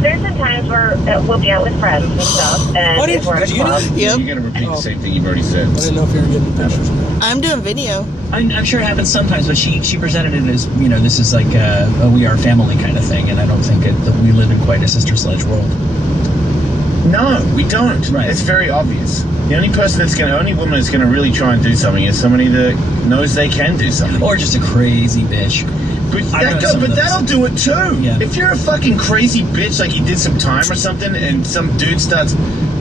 there's been times where we'll be out with friends and stuff, and if we're at a club. Yep. You gotta repeat the same thing you've already said. I didn't know if you were getting pictures. I'm doing video. I'm sure it happens sometimes, but she presented it as, you know, this is like a we are family kind of thing, and I don't think that we live in quite a sister sledge world. No, we don't. Right. It's very obvious. The only woman that's gonna really try and do something is somebody that knows they can do something. Or just a crazy bitch. But that'll do it too. Yeah. If you're a fucking crazy bitch, like you did some time or something, and some dude starts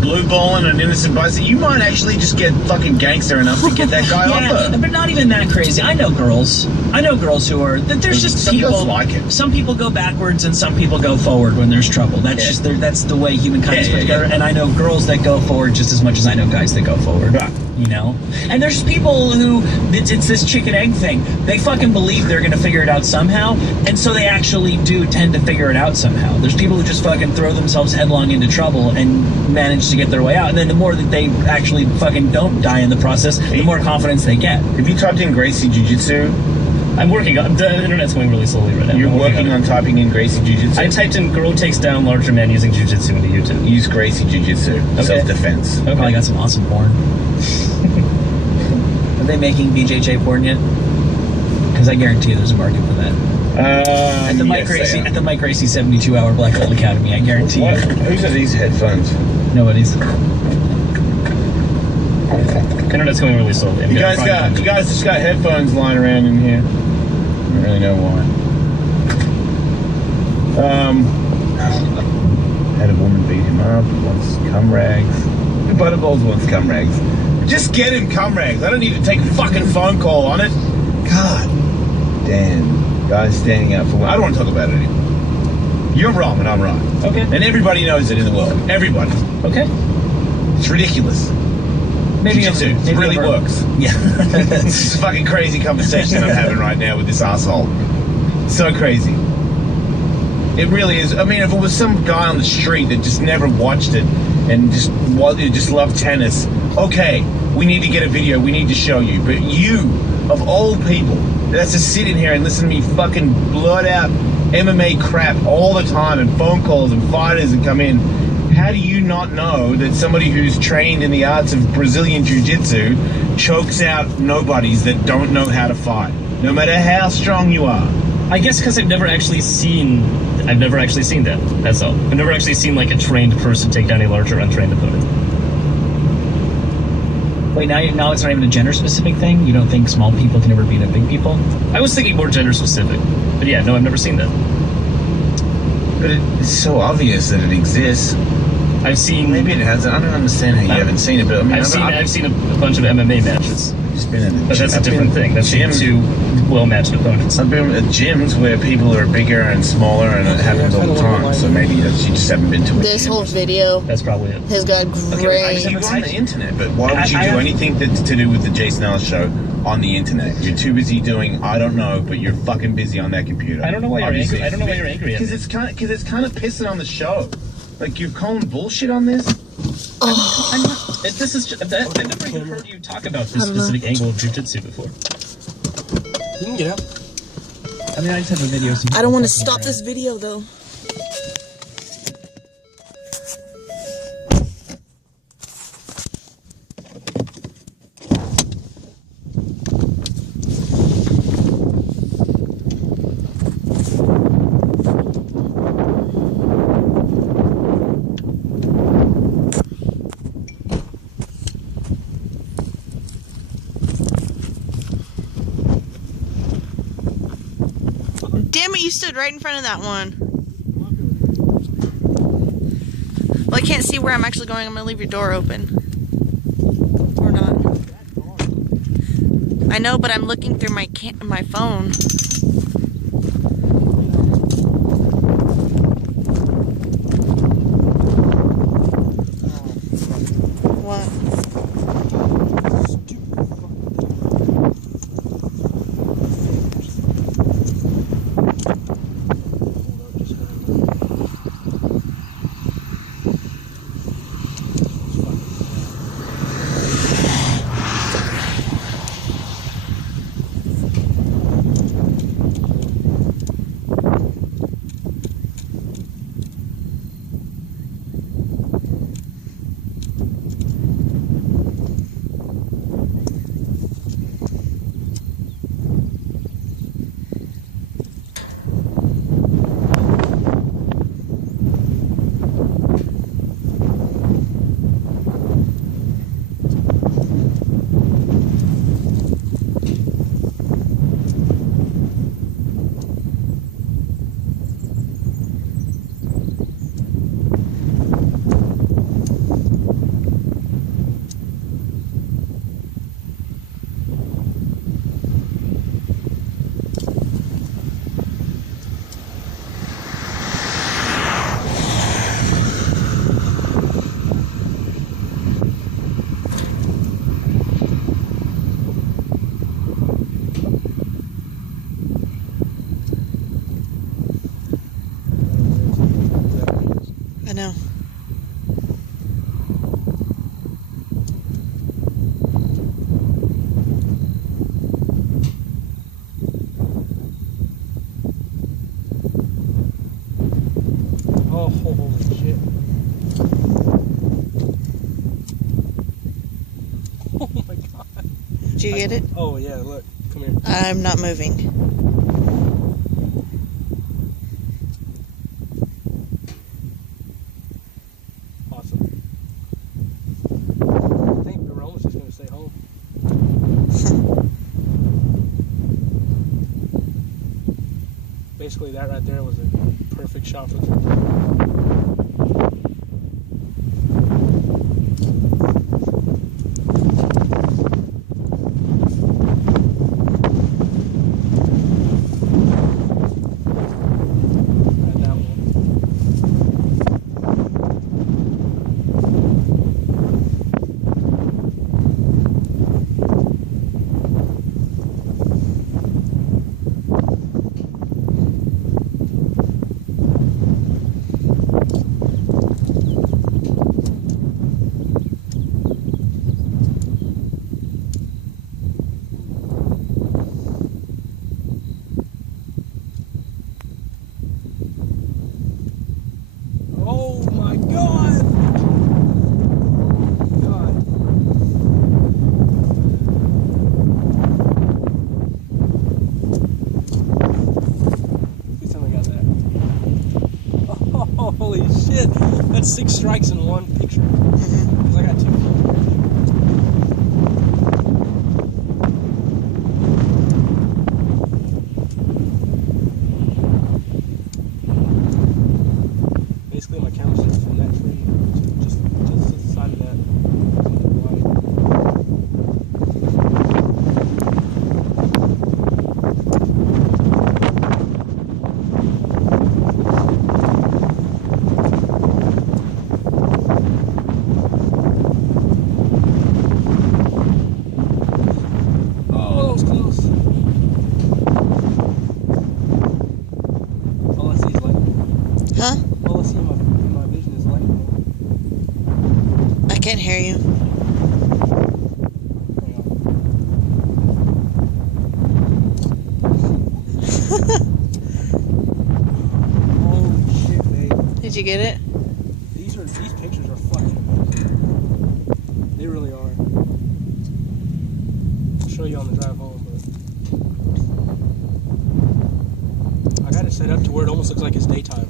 blue balling an innocent bystander, you might actually just get fucking gangster enough to get that guy off her. But not even that crazy. I know girls who are. There's just some people girls like it. Some people go backwards and some people go forward when there's trouble. That's just that's the way humankind is put together. And I know girls that go forward just as much as I know guys that go forward. Right. You know? And there's people who, it's this chicken egg thing. They fucking believe they're going to figure it out somehow, and so they actually do tend to figure it out somehow. There's people who just fucking throw themselves headlong into trouble and manage to get their way out, and then the more that they actually fucking don't die in the process, the more confidence they get. Have you typed in Gracie Jiu-Jitsu? I'm working on the internet's going really slowly right now. You're working on typing in Gracie Jiu-Jitsu? I typed in girl takes down larger man using Jiu-Jitsu into YouTube. Use Gracie Jiu-Jitsu. Okay. Self-defense. Okay. Probably got some awesome porn. Are they making BJJ porn yet? Because I guarantee you there's a market for that. At the Mike Gracie 72-hour Black Belt Academy, I guarantee you. Who's got these headphones? Nobody's. Internet's going really slowly. You guys just got headphones lying around in here. I don't really know why. Had a woman beat him up, wants cum rags. Butterballs wants cum rags. Just get him cum rags. I don't need to take a fucking phone call on it. God damn. Guys standing up for... I don't want to talk about it anymore. You're wrong and I'm right. Okay. And everybody knows it in the world. Everybody. Okay. It's ridiculous. Maybe it really works. Yeah. It's a fucking crazy conversation I'm having right now with this asshole. So crazy. It really is. I mean, if it was some guy on the street that just never watched it and just loved tennis, okay, we need to get a video, we need to show you. But you, of all people, that's just sit in here and listen to me fucking blurt out MMA crap all the time and phone calls and fighters that come in. How do you not know that somebody who's trained in the arts of Brazilian Jiu-Jitsu chokes out nobodies that don't know how to fight, no matter how strong you are? I guess because I've never actually seen that. That's all. I've never actually seen like a trained person take down a larger untrained opponent. Wait, now it's not even a gender-specific thing? You don't think small people can ever beat up big people? I was thinking more gender-specific. But yeah, no, I've never seen that. But it's so obvious that it exists. I've seen... Maybe it hasn't. I don't understand how you haven't seen it, but I mean... I've seen a bunch of MMA matches. Just been in the But that's a different thing. That's two well-matched opponents. I've been at gyms where people are bigger and smaller, and it happens all the time. So maybe you just haven't been to a This gym. whole video That's probably it. has got great... You're on the internet, but why would you do anything to do with the Jason Ellis show on the internet? You're too busy doing, I don't know, but you're fucking busy on that computer. I don't know why you're angry. I don't know why you're angry at Because it's kind of pissing on the show. Like, you're calling bullshit on this? I'm not, this is just, I've never even heard you talk about this specific angle of jiu-jitsu before. You can get out. I mean, I just have a video. I don't want to stop this video, though. Damn it, you stood right in front of that one. Well, I can't see where I'm actually going. I'm going to leave your door open. Or not. I know, but I'm looking through my phone. What? I know. Oh, holy shit. Oh my god. Did you get it? Oh yeah, look. Come here. I'm not moving. Awesome. I think we were almost just gonna stay home. Basically, that right there was a perfect shot for the that one. Oh my god! God. Please tell me I got that. Oh, holy shit! That's 6 strikes in one picture. Because I got 2. Basically, my camera's just from that tree, just to the side of that. Oh, that was close. All I see is lightning. Huh? All I see in my vision is lightning. I can't hear you. Hang on. Holy shit, babe. Did you get it? These pictures are fucking amazing. They really are. I'll show you on the drive home, but I got it set up to where it almost looks like it's daytime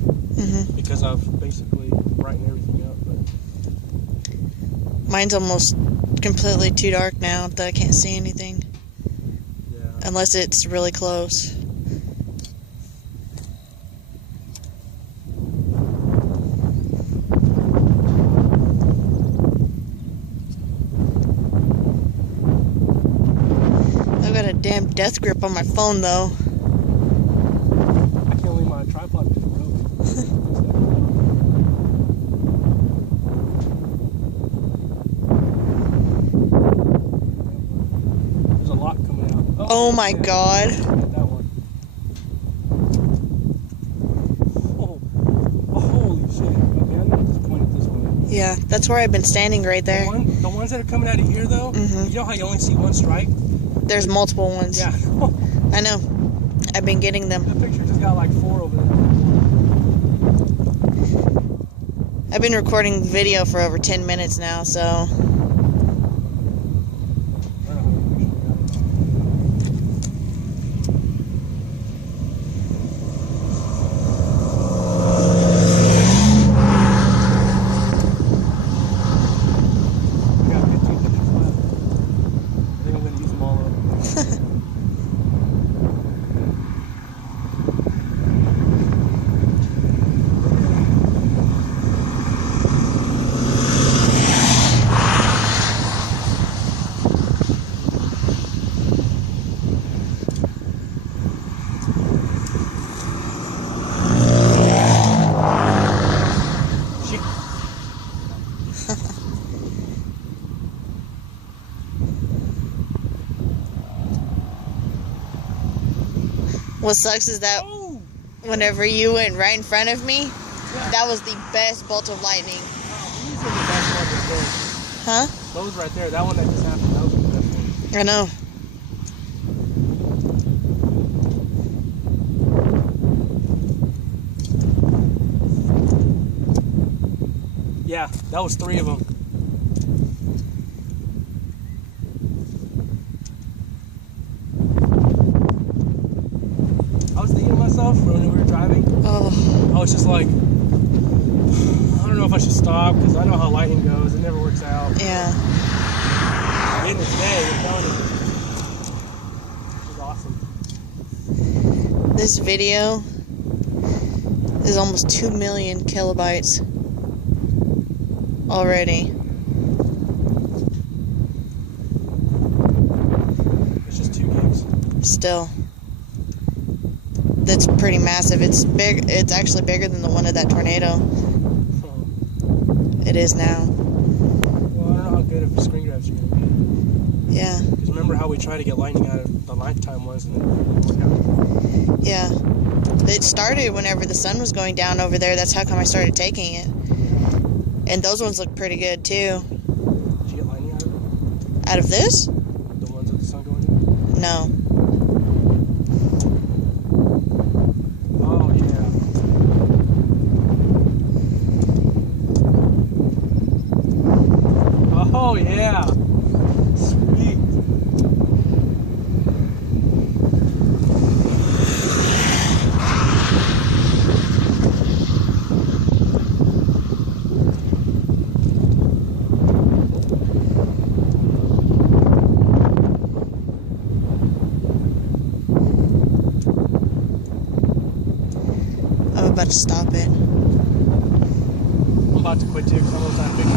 because I've basically brightened everything up. But Mine's almost completely too dark now that I can't see anything. yeah, Unless it's really close. I've got a damn death grip on my phone though. I can't believe my tripod just broke. There's a lot coming out. Oh my yeah. god. That one. Oh, holy shit. Okay, I'm gonna just point it this way. Yeah, that's where I've been standing right there. The ones that are coming out of here, though, you know how you only see one strike? There's multiple ones. Yeah. I know. I've been getting them. The picture just got like 4 over there. I've been recording video for over 10 minutes now, so I don't know how many pictures we got. We got 15 pictures left. I think I'm going to use them all up. Shit. what sucks is that Oh! whenever you went right in front of me, That was the best bolt of lightning. These are the best ones right there. Huh? Those right there, that one that just happened, that was the best one. I know. Yeah, that was 3 of them. I was thinking to myself when we were driving, Oh, I was just like, I don't know if I should stop because I know how lightning goes. It never works out. yeah. Getting it today, we're telling you. This is awesome. This video is almost 2 million kilobytes already. It's just 2 gigs. Still. That's pretty massive. It's big. It's actually bigger than the one of that tornado. It is now. Well, I don't know how good of screen grabs you're going to be. Yeah. Because remember how we tried to get lightning out of the nighttime ones and it didn't work out. Yeah. It started whenever the sun was going down over there. That's how come I started taking it. And those ones look pretty good too. Did you get lightning out of it? Out of this? The ones with the sun going down? No. Oh, yeah. Oh, yeah. Sweet. I'm about to stop it. I'm about to quit too because I'm almost out of pictures.